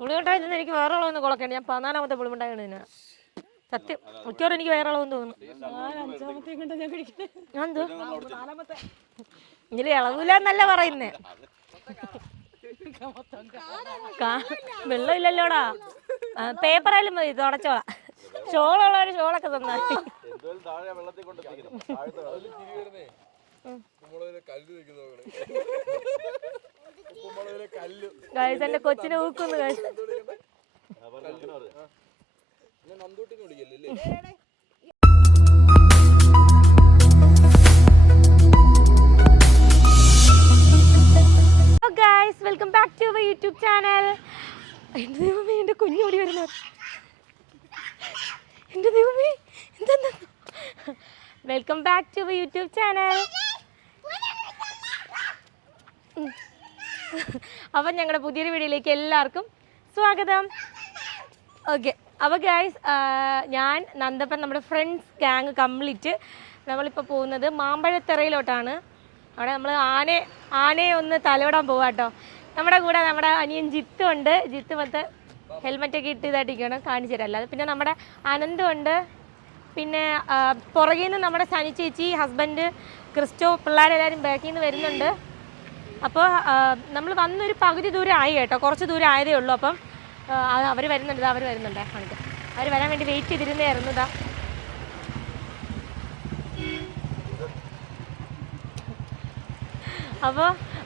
പുളിമുട്ടായി നിന്ന് എനിക്ക് വേറെ അളവൊന്നും കൊളക്കേണ്ട. ഞാൻ 14ാമത്തെ പുളിമുട്ടായി തന്നെ സത്യം. മിക്കവാറും എനിക്ക് വേറെ അളവെന്ന് തോന്നുന്നു. ഇതിൽ ഇളവില്ല എന്നല്ല പറയുന്നേ. വെള്ളം ഇല്ലല്ലോടാ. പേപ്പറായാലും മതി തുടച്ചോളാം. ഷോളുള്ളവര് ഷോളൊക്കെ തന്നാൽ എന്റെ കൊച്ചിനെ ഊക്കുന്നു. Guys welcome back to our YouTube channel. എൻ്റെ ദൈവമേ, എൻ്റെ കുഞ്ഞോടി വരുന്നു. എൻ്റെ ദൈവമേ, എന്താ welcome back to our YouTube channel. അപ്പം ഞങ്ങളുടെ പുതിയൊരു വീഡിയോയിലേക്ക് എല്ലാവർക്കും സ്വാഗതം. ഓക്കെ, അപ്പോൾ ഗൈസ് ഞാൻ നന്ദപ്പൻ നമ്മുടെ ഫ്രണ്ട്സ് ഗ്യാങ് കംപ്ലീറ്റ് നമ്മളിപ്പോൾ പോകുന്നത് മാമ്പഴത്തെറയിലോട്ടാണ്. അവിടെ നമ്മൾ ആനയെ ഒന്ന് തലോടാൻ പോവാം കേട്ടോ. നമ്മുടെ കൂടെ നമ്മുടെ അനിയൻ ജിത്തു ഉണ്ട്. ജിത്തു മൊത്തം ഹെൽമെറ്റൊക്കെ ഇട്ട് ഇതായിട്ടിരിക്കണം, കാണിച്ചു തരാം. അല്ലാതെ പിന്നെ നമ്മുടെ അനന്തുണ്ട്. പിന്നെ പുറകിൽ നിന്ന് നമ്മുടെ സനി ചേച്ചി, ഹസ്ബൻഡ്, ക്രിസ്റ്റോ, പിള്ളേരെല്ലാവരും ബാക്കിൽ നിന്ന് വരുന്നുണ്ട്. അപ്പോൾ നമ്മൾ വന്നൊരു പകുതി ദൂരം ആയി കേട്ടോ, കുറച്ച് ദൂരം ആയതേ ഉള്ളൂ. അപ്പം അവർ വരുന്നുണ്ട്, അവർ വരുന്നുണ്ട്. കാണിക്കാം. അവർ വരാൻ വേണ്ടി വെയിറ്റ് ചെയ്തിരുന്നായിരുന്നു. ഇതാ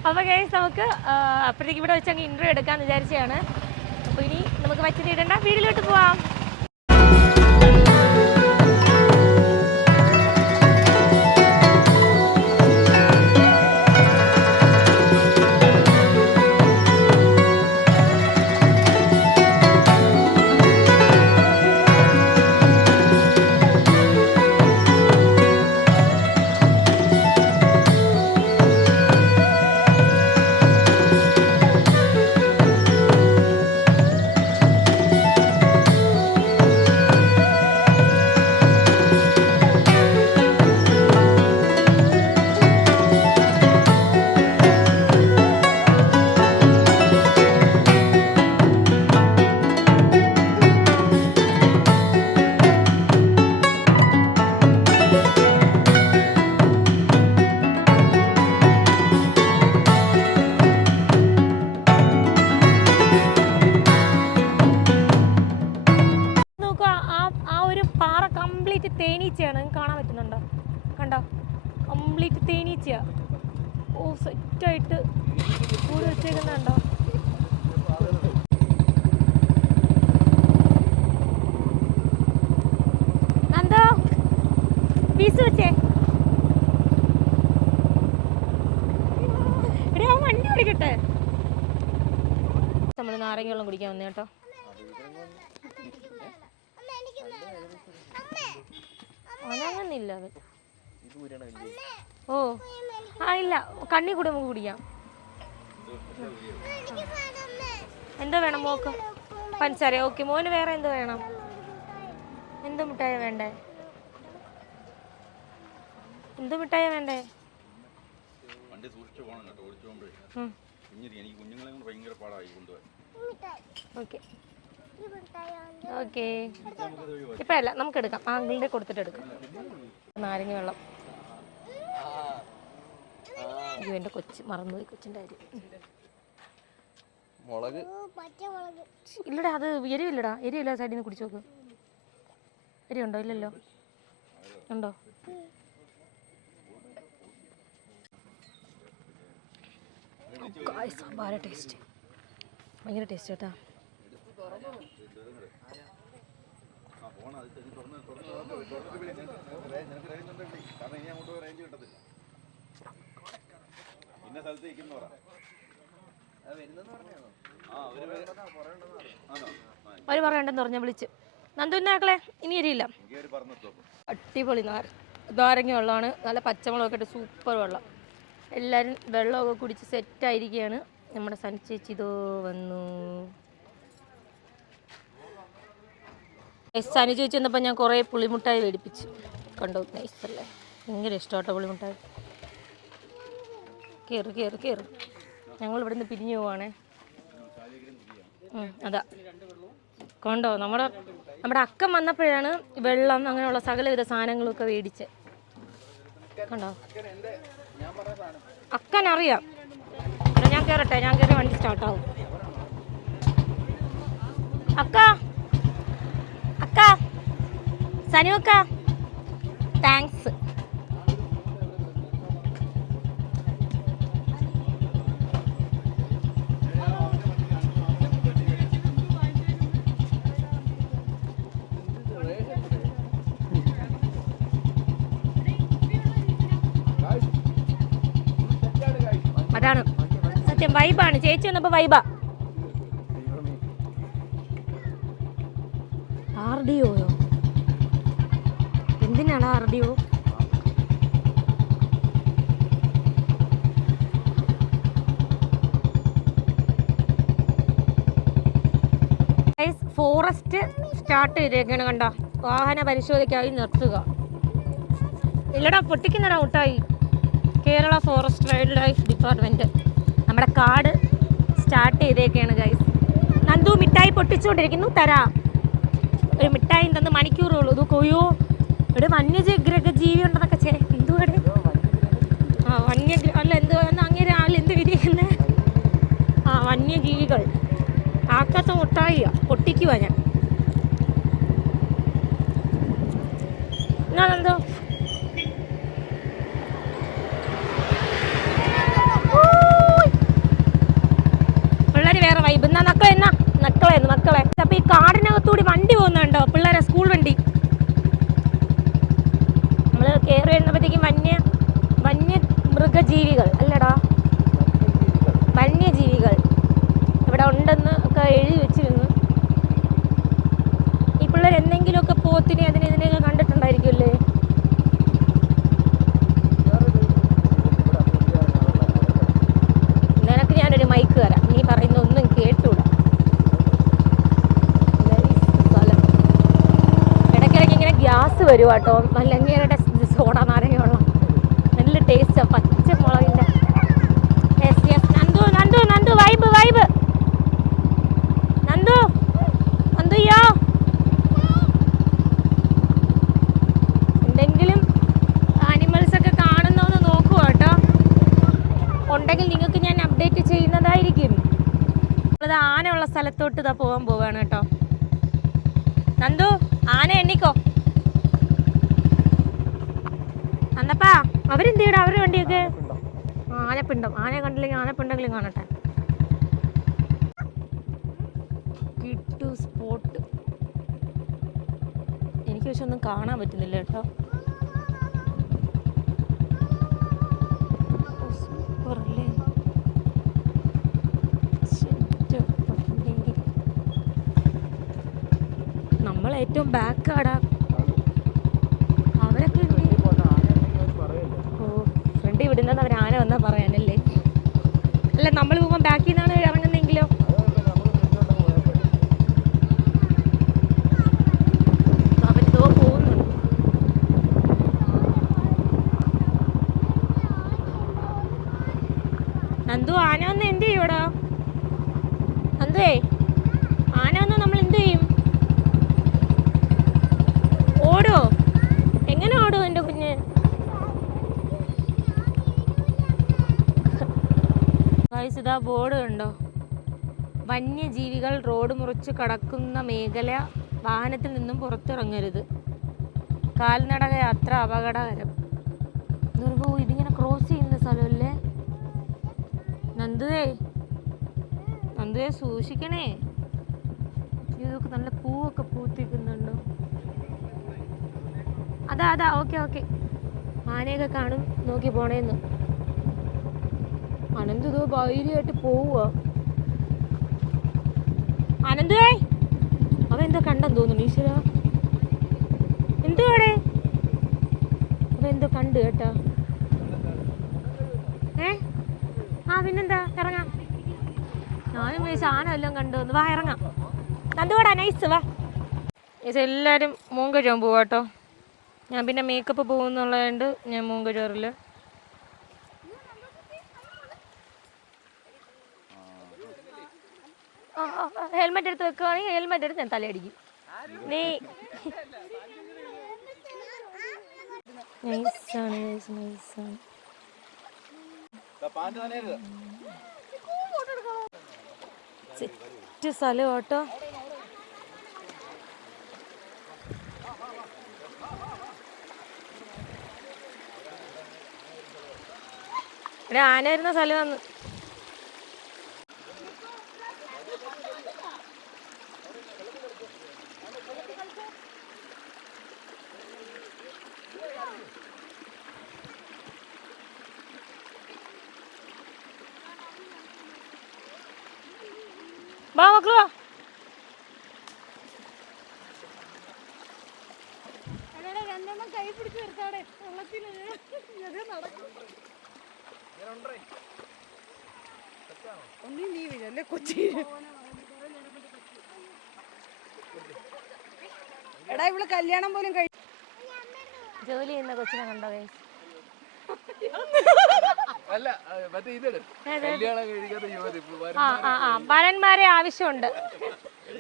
അപ്പോൾ ഗൈസ് നമുക്ക് അപ്പോഴത്തേക്ക് ഇവിടെ വെച്ച് അങ്ങ് ഇൻ്റർവ്യൂ എടുക്കാമെന്ന് വിചാരിച്ചതാണ്. അപ്പോൾ ഇനി നമുക്ക് വച്ചിട്ടിടേണ്ട വീട്ടിലോട്ട് പോവാം. തേനീച്ചയാണ്, കാണാൻ പറ്റുന്നുണ്ടോ? കണ്ടോ, കംപ്ലീറ്റ് തേനീച്ചയാ. ഓ, സെറ്റായിട്ട് കൂട് വെച്ചേക്കുന്നുണ്ടോ? എന്തോ പീസ് വെച്ചേ. എടേ, ആ വണ്ടി ഓടിക്കട്ടെ. നമ്മൾ നാരങ്ങ വെള്ളം കുടിക്കാൻ വന്നേ കേട്ടോ. അങ്ങനില്ല. ഓ ആ ഇല്ല, കണ്ണി കൂടെ നമുക്ക് കുടിക്കാം. എന്തോ വേണം മോക്ക്? പഞ്ചസാര. ഓക്കെ, മോന് വേറെ എന്തോ വേണം? എന്തോ മിഠായ വേണ്ടേ? എന്തോ മിഠായ വേണ്ടേ? ഓക്കെ ഓക്കെ, ഇപ്പം അല്ല, നമുക്ക് എടുക്കാം. ആങ്കിളിൻ്റെ കൊടുത്തിട്ട് എടുക്കാം. നാരങ്ങ വെള്ളം. അയ്യോ, എൻ്റെ കൊച്ച് മറന്നുപോയി, കൊച്ചിൻ്റെ കാര്യം. ഇല്ലടാ, അത് എരിവില്ലടാ, എരിവില്ല. സൈഡിൽ നിന്ന് കുടിച്ചു നോക്ക്. എരിവുണ്ടോ? ഇല്ലല്ലോ. ഉണ്ടോ? സാമ്പാര ടേസ്റ്റ്, ഭയങ്കര ടേസ്റ്റ് കേട്ടാ. അവർ പറയണ്ടെന്ന് പറഞ്ഞ വിളിച്ച്. നന്ദുനാക്കളെ ഇനി എരിയില്ല. അടിപൊളി നാരങ്ങ വെള്ളമാണ്. നല്ല പച്ചമുളകൊക്കെ ഇട്ട് സൂപ്പർ വെള്ളം. എല്ലാവരും വെള്ളമൊക്കെ കുടിച്ച് സെറ്റായിരിക്കുകയാണ്. നമ്മുടെ സനി ചേച്ചി ഇതോ വന്നു. സനി ചേച്ചി വന്നപ്പോൾ ഞാൻ കുറേ പുളിമുട്ടായി മേടിപ്പിച്ചു. കണ്ടോ, നൈസല്ലേ, ഭയങ്കര ഇഷ്ടമാട്ടോ പുളിമുട്ടായി. കയറ് കയറ് കയറ്. ഞങ്ങൾ ഇവിടുന്ന് പിരിഞ്ഞു പോവാണേ. അതാ കൊണ്ടോ നമ്മുടെ അക്കം വന്നപ്പോഴാണ് വെള്ളം അങ്ങനെയുള്ള സകലവിധ സാധനങ്ങളൊക്കെ മേടിച്ച്. കണ്ടോ അക്കനറിയാം. ഞാൻ കയറട്ടെ, ഞാൻ കയറി വണ്ടി സ്റ്റാർട്ടാവും. അക്ക അക്ക സനു അക്ക താങ്ക്സ്. അതാണ് സത്യം, വൈബാണ്. ചേച്ചി വന്നപ്പോ വൈബാ. RDO എന്തിനാണ് RDO? ഫോറസ്റ്റ് സ്റ്റാർട്ട് ചെയ്തേക്കാണ്. കണ്ടോ, വാഹന പരിശോധനയ്ക്കായി നിർത്തുക. ഇല്ലടാ പൊട്ടിക്കുന്നടാ മുട്ടായി. Kerala forest wildlife department നമ്മുടെ കാട് സ്റ്റാർട്ട് ചെയ്തേക്കാണ് ഗൈസ്. നന്ദു മിഠായി പൊട്ടിച്ചുകൊണ്ടിരിക്കുന്നു. തരാ ഒരു മിഠായി തന്ന് മണിക്കൂറുള്ളൂ. ഇത് കൊയ്യോ ഇവിടെ വന്യഗ്രഹ ജീവി ഉണ്ടെന്നൊക്കെ എന്തുവാടെ? അല്ല എന്തോ അങ്ങനെ ആൾ എന്ത് വിരിയുന്നത്? വന്യജീവികൾ ആക്കാത്ത മുട്ടായിയാ പൊട്ടിക്കുവാ ഞാൻ. എന്തോ പിള്ളേര് വേറെ വൈബ്. എന്നാ മക്കളെ അപ്പൊ ഈ കാടിനകത്തൂടി വണ്ടി പോകുന്നുണ്ടോ? പിള്ളേരെ സ്കൂൾ വണ്ടി. നമ്മള് കയറി വരുന്നപ്പോഴത്തേക്കും വന്യ മൃഗജീവികൾ അല്ലടാ, വന്യജീവികൾ ഇവിടെ ഉണ്ടെന്ന് ഒക്കെ എഴുതി വെച്ചിരുന്നു. ഈ പിള്ളേർ എന്തെങ്കിലുമൊക്കെ പോത്തിനെ ഇതിനെയൊക്കെ കണ്ടിട്ടുണ്ടായിരിക്കുമല്ലേ? നിനക്ക് ഞാനൊരു മൈക്ക് തരാം, നീ പറയുന്ന ഒന്നും കേട്ടൂടാ. ഇടയ്ക്കിടയ്ക്ക് ഇങ്ങനെ ഗ്യാസ് വരും കേട്ടോ. മല്ലങ്ങയുടെ സോഡ നാരങ്ങ വെള്ളം നല്ല ടേസ്റ്റാ, പച്ചമുളകിൻ്റെ. നന്ദു വൈബ് നന്ദുയ്യോ. എന്തെങ്കിലും ആനിമൽസ് ഒക്കെ കാണുന്നോന്ന് നോക്കുക കേട്ടോ. ഉണ്ടെങ്കിൽ നിങ്ങൾക്ക് ഞാൻ അപ്ഡേറ്റ് ചെയ്യുന്നതായിരിക്കും. നമ്മളത് ആനയുള്ള സ്ഥലത്തോട്ട് ഇതാ പോവാണ് കേട്ടോ. നന്ദു ആന എണ്ണിക്കോ. അന്നപ്പാ അവരെന്ത് ചെയ്യടാ? അവരുടെ വണ്ടിയൊക്കെ ആനപ്പിണ്ടം. ആനയെ കണ്ടില്ലെങ്കിൽ ആനപ്പിണ്ടെങ്കിലും കാണട്ടെ. കിട്ടു സ്പോട്ട്. എനിക്ക് പക്ഷെ ഒന്നും കാണാൻ പറ്റുന്നില്ല കേട്ടോ. നമ്മൾ ഏറ്റവും ബാക്കാടാ. അവരൊക്കെ ഫ്രണ്ട് വിടുന്നത് അവർ ആന വന്നാൽ പറയാനല്ലേ? അല്ല നമ്മൾ പോകുമ്പോൾ ബാക്കിൽ നിന്നാണ് ഇറങ്ങുന്നെങ്കിലോ? അവരിതോ പോകുന്നുണ്ട്. നന്ദു ആന വന്ന് എന്ത് ചെയ്യൂടാ? നന്ദുവേ ആന വന്ന് നമ്മൾ എന്ത് ചെയ്യും? ഓടോ? എങ്ങനെ ഓടും എൻ്റെ കുഞ്ഞ്? ഇതാ ബോർഡ് കണ്ടോ? വന്യജീവികൾ റോഡ് മുറിച്ച് കടക്കുന്ന മേഖല, വാഹനത്തിൽ നിന്നും പുറത്തിറങ്ങരുത്, കാൽനട യാത്ര അപകടകരം. ഇതിങ്ങനെ ക്രോസ് ചെയ്യുന്ന സ്ഥലമല്ലേ? നന്ദുവേ സൂക്ഷിക്കണേ. ഇതൊക്കെ നല്ല പൂവൊക്കെ പൂത്തിക്കുന്നുണ്ടോ? അതാ ഓക്കെ. ആനയൊക്കെ കാണും, നോക്കി പോണേന്ന്. അനന്ത് ഇതോ ധൈര്യമായിട്ട് പോവുക. അനന്തുവേ അവൻ എന്തോ കണ്ടെന്ന് തോന്നുന്നു. ഈശ്വര എന്തുവാടെ? അവൻ എന്തോ കണ്ടു കേട്ടാ. പിന്നെന്താ, ഇറങ്ങാം. ഞാനും വിചാരിച്ച ആന എല്ലാം കണ്ടു. വാ ഇറങ്ങാം. നന്ദുവാടാ, നൈസ് വാ. എല്ലാവരും മോൻ കഴിയാൻ പോവാട്ടോ. ഞാൻ പിന്നെ മേക്കപ്പ് പോകുന്നുള്ളതുകൊണ്ട് ഞാൻ മോൻ കഴിയാറില്ല. ഹെൽമെറ്റ് എടുത്ത് വെക്കുവാണെങ്കിൽ ഹെൽമെറ്റ് എടുത്ത് ഞാൻ തലയടിക്കും. നീ സെറ്റ് സ്ഥലം കേട്ടോ. ഇവിടെ ആന വരുന്ന സ്ഥലമാണ്. വാ മക്കള് വാ. കൈ പിടിച്ച് നിർത്താടെ വെള്ളത്തിൽ ഒന്നും നീ വീഴല്ലേ കൊച്ചി. എടാ ഇവള് കല്യാണം പോലും ജോലി ചെയ്യുന്ന കൊച്ചിനെ കണ്ടോ? വരന്മാരെ ആവശ്യമുണ്ട്,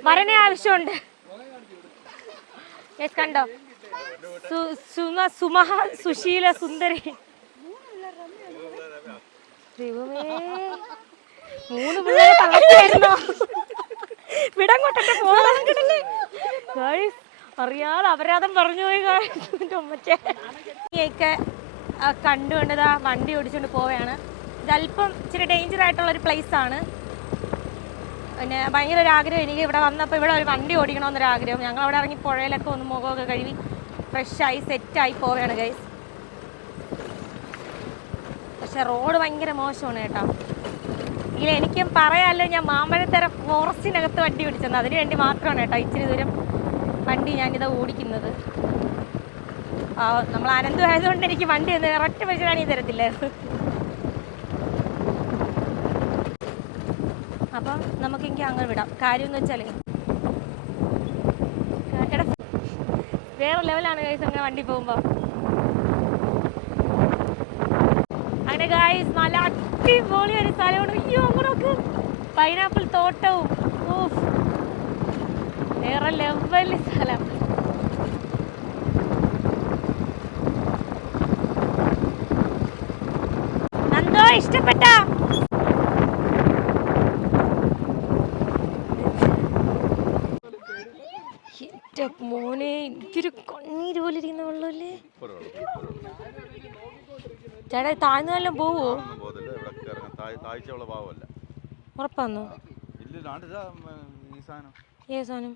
വരനെ ആവശ്യമുണ്ട്. കണ്ടോ സുമഹ സുശീല സുന്ദരി. ദൈവമേ 3 പിള്ളേരെ തളർത്തായിരുന്നോ? വിടങ്ങോട്ടെ പോകല്ലേ അറിയാതെ അപരാധം പറഞ്ഞു പോയി. ഉമ്മച്ചൊക്കെ കണ്ടുകൊണ്ടതാ വണ്ടി ഓടിച്ചുകൊണ്ട് പോവുകയാണ്. ഇതല്പം ഇച്ചിരി ഡേഞ്ചർ ആയിട്ടുള്ളൊരു പ്ലേസാണ്. പിന്നെ ഭയങ്കര ഒരു ആഗ്രഹം എനിക്ക് ഇവിടെ വന്നപ്പോൾ ഇവിടെ ഒരു വണ്ടി ഓടിക്കണമെന്നൊരാഗ്രഹം. ഞങ്ങൾ അവിടെ ഇറങ്ങി പുഴയിലൊക്കെ ഒന്ന് മുഖമൊക്കെ കഴുകി ഫ്രഷായി സെറ്റായി പോവുകയാണ് ഗൈസ്. പക്ഷെ റോഡ് ഭയങ്കര മോശമാണ് കേട്ടോ. ഇല്ല എനിക്കും പറയാമല്ലോ, ഞാൻ മാമ്പഴത്തര ഫോറസ്റ്റിനകത്ത് വണ്ടി ഓടിച്ചത് അതിന് വേണ്ടി മാത്രമാണ് കേട്ടോ ഇച്ചിരി ദൂരം വണ്ടി ഞാനിതാ ഓടിക്കുന്നത്. നമ്മൾ അനന്തമായതുകൊണ്ട് എനിക്ക് വണ്ടി ഒന്ന് ഒരൊറ്റ പൈസ കാണി തരത്തില്ലായിരുന്നു. അപ്പം നമുക്കെങ്കിൽ അങ്ങനെ വിടാം. കാര്യം എന്ന് വെച്ചാൽ എടാ വേറെ ലെവലാണ് ഗൈസ് അങ്ങനെ വണ്ടി പോകുമ്പോൾ. അങ്ങനെ ഗൈസ് നല്ല അടിപൊളി ഒരു സ്ഥലമാണ്. അയ്യോ അങ്ങോട്ട് പൈനാപ്പിൾ തോട്ടവും വേറെ ലെവല് സ്ഥലം. നന്ദോ ഇഷ്ടപ്പെട്ട? മോനെ എനിക്കൊരു കണ്ണീര് പോലെ ഇരിക്കുന്ന വെള്ളമല്ലേ ചേട്ടാ. താഴ്ന്നതെല്ലാം പോവോ? ഉറപ്പാന്നോ? ഏ സാധനം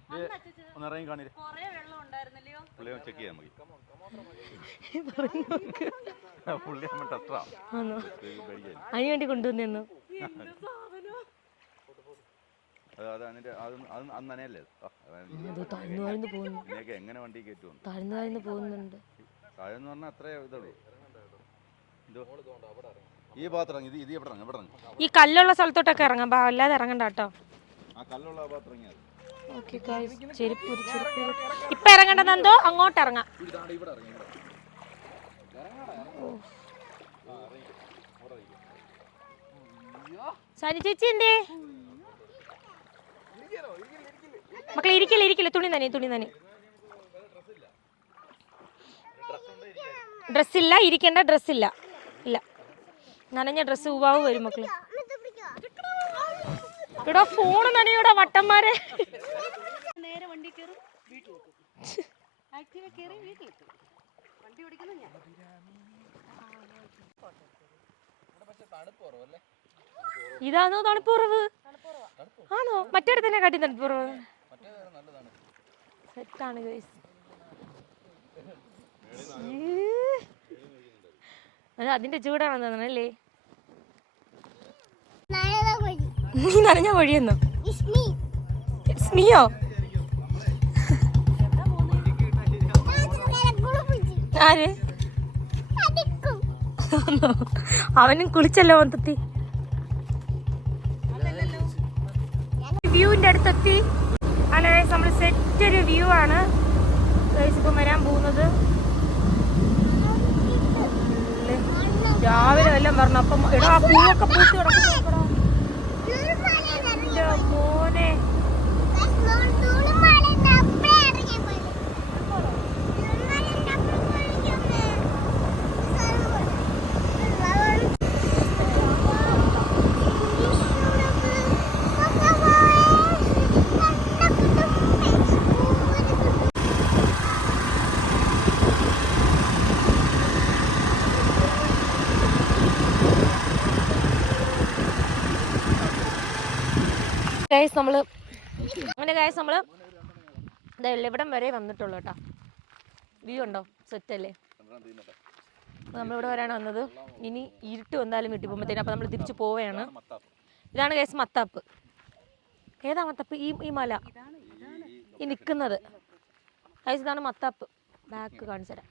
അതിന് വേണ്ടി കൊണ്ടുവന്നു. താഴ്ന്നു പോകുന്നുണ്ട്. ഈ കല്ലുള്ള സ്ഥലത്തോട്ടൊക്കെ ഇറങ്ങാം, അല്ലാതെ ഇറങ്ങണ്ട കേട്ടോ. ഇപ്പൊ ഇറങ്ങണ്ടെന്നെന്തോ അങ്ങോട്ട് ഇറങ്ങാം. സനി ചേച്ചി എന്തേ മക്കളെ? ഇരിക്കില്ല തുണി തന്നെ. ഡ്രസ്സില്ല, ഇരിക്കേണ്ട ഡ്രസ്സില്ല. ഇല്ല, നനഞ്ഞ ഡ്രസ്സ് ഉവാവ് വരും മക്കള്. ഇവിടെ ഫോണ് നനയൂടാ വട്ടന്മാരെ. ഇതാണോ തണുപ്പ് കുറവ്? ആണോ? മറ്റേടത്ത് തന്നെ കാട്ടി തണുപ്പ് കുറവ്. സെറ്റാണ് ഗൈസ്. അതിന്റെ ചൂടാണെന്ന് തോന്നണല്ലേ? നീ നനഞ്ഞ വഴിയെന്നോ? സ്മിയോ? ആര്? അവനും കുളിച്ചല്ലോ മൊത്തത്തി. വ്യൂവിന്റെ അടുത്തെത്തി. അല്ല നമ്മൾ സെറ്റ് ഒരു വ്യൂ ആണ് ഇപ്പം വരാൻ പോകുന്നത്. രാവിലെ വല്ലതും പറഞ്ഞു. അപ്പം എടാ പൂവൊക്കെ പൂത്തി കിടക്കും. മോനെ ഗൈസ് നമ്മള് ഇവിടം വരെ വന്നിട്ടുള്ളൂ കേട്ടോ. വ്യൂ ഉണ്ടോ? സെറ്റ് അല്ലേ? നമ്മളിവിടെ വരാണ് വന്നത്. ഇനി ഇരുട്ട് വന്നാലും വീട്ടിൽ പോകുമ്പോഴത്തേനും അപ്പം നമ്മൾ തിരിച്ചു പോവുകയാണ്. ഇതാണ് ഗൈസ് മത്താപ്പ്. ഏതാ മത്താപ്പ്? ഈ മല ഈ നിൽക്കുന്നത് ഗൈസ്, ഇതാണ് മത്താപ്പ്. ബാക്ക് കാണിച്ചു തരാം.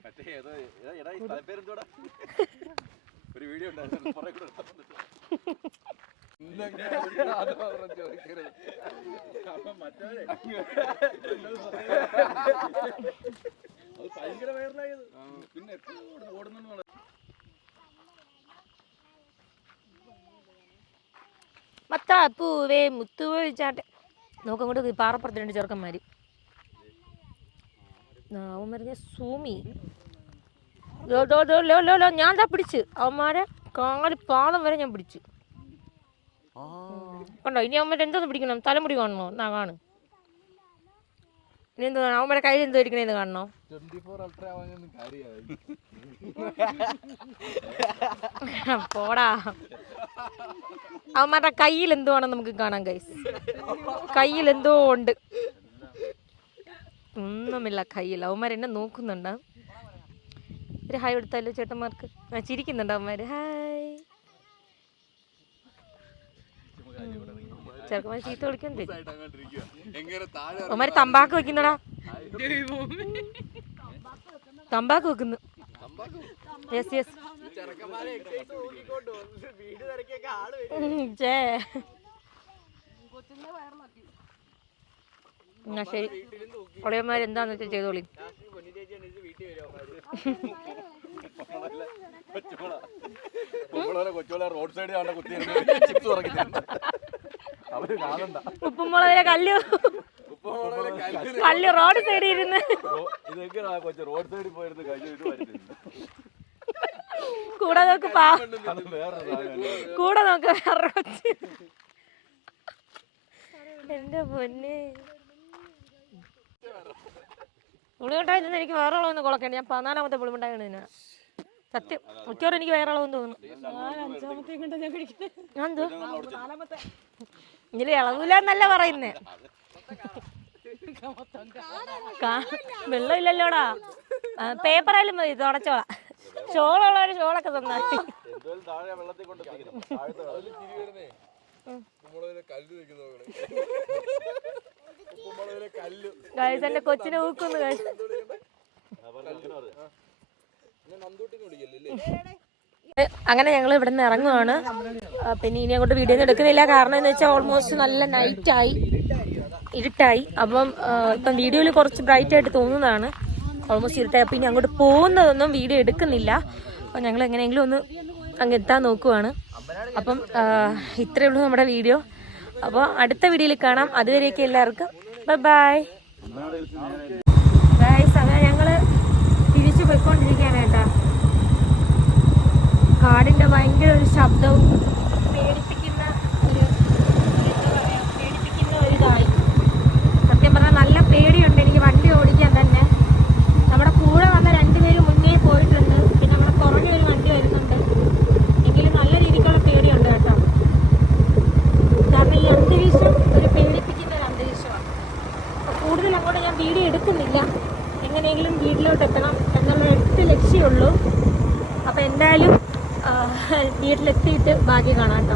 മത്താപ്പൂവേ മുത്തുവഴിച്ചാട്ടെ. നോക്കങ്ങോട്ട് പാറപ്പുറത്ത് 2 ചെറുക്കന്മാര്. അവന്മാരെ സൂമി ഞാൻ എന്താ പിടിച്ച് അവന്മാരെ കാല് പാദം വരെ ഞാൻ പിടിച്ചു കണ്ടോ. ഇനി അവന്മാരെ എന്തോന്ന് പിടിക്കണം? തലമുടി കാണണോ? എന്നാ കാണു. ഇനി എന്തോ അവന്മാരെ കയ്യിൽ എന്തോ ഇരിക്കണേന്ന് കാണണോ? പോടാ. അവന്മാരുടെ കയ്യിൽ എന്തോ ആണെന്ന് നമുക്ക് കാണാം ഗൈസ്. കയ്യിൽ എന്തോ ഉണ്ട്. ഒന്നുമില്ല കയ്യിൽ. അവന്മാരെന്നെ നോക്കുന്നുണ്ട്. ഒരു ഹായ് കൊടുത്താലോ ചേട്ടന്മാർക്ക്? ചിരിക്കുന്നുണ്ട് അവന്മാര്. ഹായ്. ചെറുക്കന്മാർ ചീത്ത വിളിക്കണ്ടേ? അവന്മാര് തമ്പാക്ക് വെക്കുന്നടാ. തമ്പാക്ക് വെക്കുന്നു. Yes yes. എന്നാ ശരി. ഒളിയന്മാർ എന്താന്ന് വെച്ചാൽ ചെയ്തോളി. ഉപ്പുമുളകിലെ കല്ല് റോഡ് സൈഡിൽ ഇരുന്ന് കൂടെ നോക്ക് കൂടെ നോക്ക്. എന്റെ പൊന്നെ പുളിമുട്ടായി എനിക്ക് വേറെ അളവൊന്നും കൊളക്കണ്ട. ഞാൻ 14ാമത്തെ പുളിമുട്ടായാണ് ഇതിനാ. സത്യം മിക്കവാറും എനിക്ക് വേറെ അളവെന്ന് തോന്നുന്നു. ഇതിൽ ഇളവില്ല എന്നല്ല പറയുന്നേ. വെള്ളം ഇല്ലല്ലോടാ. പേപ്പറായാലും മതി തുടച്ചോളാ. ഷോളുള്ളവര് ഷോളൊക്കെ തന്നാ. എന്റെ കൊച്ചിനെ ഊക്കുന്നു. അങ്ങനെ ഞങ്ങൾ ഇവിടെ നിന്ന് ഇറങ്ങുവാണ്. പിന്നെ ഇനി അങ്ങോട്ട് വീഡിയോ ഒന്നും എടുക്കുന്നില്ല. കാരണം എന്ന് വെച്ചാൽ ഓൾമോസ്റ്റ് നല്ല നൈറ്റായി, ഇരുട്ടായി. അപ്പം ഇപ്പം വീഡിയോയിൽ കുറച്ച് ബ്രൈറ്റ് ആയിട്ട് തോന്നുന്നതാണ്. ഓൾമോസ്റ്റ് ഇരുട്ടായി. അപ്പം ഇനി അങ്ങോട്ട് പോകുന്നതൊന്നും വീഡിയോ എടുക്കുന്നില്ല. അപ്പം ഞങ്ങൾ എങ്ങനെയെങ്കിലും ഒന്ന് അങ്ങ് എത്താൻ നോക്കുവാണ്. അപ്പം ഇത്രയേ ഉള്ളൂ നമ്മുടെ വീഡിയോ. അപ്പോൾ അടുത്ത വീഡിയോയിൽ കാണാം. അതുവരെയൊക്കെ എല്ലാവർക്കും ബൈ ബൈ. അങ്ങനെ ഞങ്ങൾ തിരിച്ചു പോയിക്കൊണ്ടിരിക്കുകയാണ് കേട്ടോ. കാടിൻ്റെ ഭയങ്കര ഒരു ശബ്ദവും പേടിപ്പിക്കുന്ന ഒരിതായി. സത്യം പറഞ്ഞാൽ നല്ല പേടിയുണ്ട് എനിക്ക് വണ്ടി ഓടിക്കാൻ തന്നെ. നമ്മുടെ കൂടെ വന്ന 2 പേര് മുന്നേ പോയിട്ടുണ്ട്. പിന്നെ നമ്മുടെ പുറകെ ഒരു വണ്ടി വരുന്നുണ്ട്. എങ്കിലും നല്ല രീതിക്കുള്ള പേടിയുണ്ട് കേട്ടോ. കാരണം ഈ അന്തരീക്ഷം ഒരു പേടിപ്പിക്കുന്ന ഒരു അന്തരീക്ഷമാണ്. കൂടുതൽ അങ്ങോട്ട് ഞാൻ വീഡിയോ എടുക്കുന്നില്ല. എങ്ങനെയെങ്കിലും വീട്ടിലോട്ട് എത്തണം എന്നുള്ള 8 ലക്ഷ്യമുള്ളൂ. അപ്പോൾ എന്തായാലും വീട്ടിലെത്തിയിട്ട് ബാക്കി കാണാം കേട്ടോ.